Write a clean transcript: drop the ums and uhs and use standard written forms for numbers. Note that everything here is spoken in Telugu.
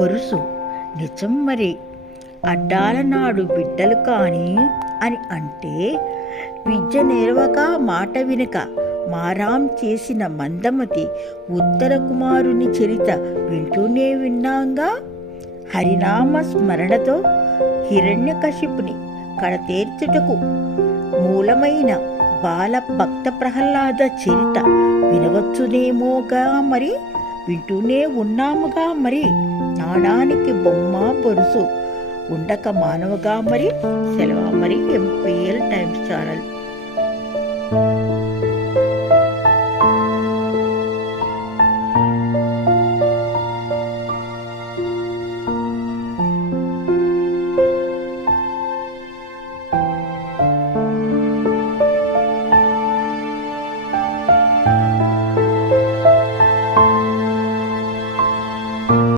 బొరుసు నిజం మరి. అడ్డాల నాడు బిడ్డలు కాని అని అంటే విద్య నేర్వక మాట వినక మారాం చేసిన మందమతి ఉత్తర కుమారుని చరిత వింటూనే విన్నాంగా. హరినామ స్మరణతో హిరణ్యకశిపుని కడతేర్చుటకు మూలమైన బాల భక్త ప్రహ్లాద చరిత వినవచ్చునేమోగా మరి. వింటూనే ఉన్నాముగా మరి. నాణానికి బొమ్మ బొరుసు ఉండక మానవగా మరి. సెలవు మరి. MPL times channel.